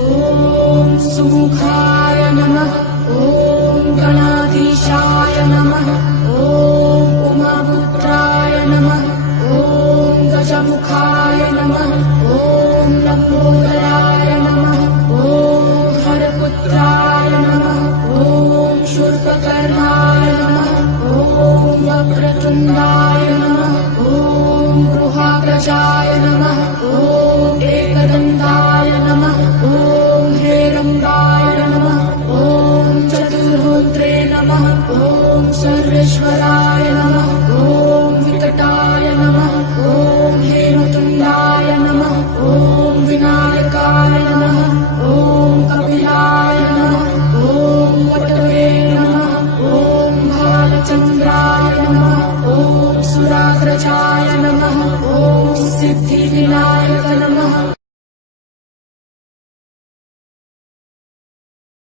ॐ सुमुखाय नमः। ॐ गणाधीशाय नमः। ॐ उमापुत्राय नमः। ॐ गजमुखाय नमः। ॐ लम्बोदराय नमः। ॐ हरपुत्राय नमः। ॐ शूर्पकर्णाय नमः। ॐ वक्रतुण्डाय नमः। ॐ बृहद्गजाय नमः। ॐ एकदन्ताय नमः। ॐ हेरम्बाय नमः। ॐ चतुर्होत्रे नमः। ॐ सर्वेश्वराय नमः। ॐ विकटाय नमः। ॐ हेमतुण्डाय नमः। ॐ विनायकाय नमः। ॐ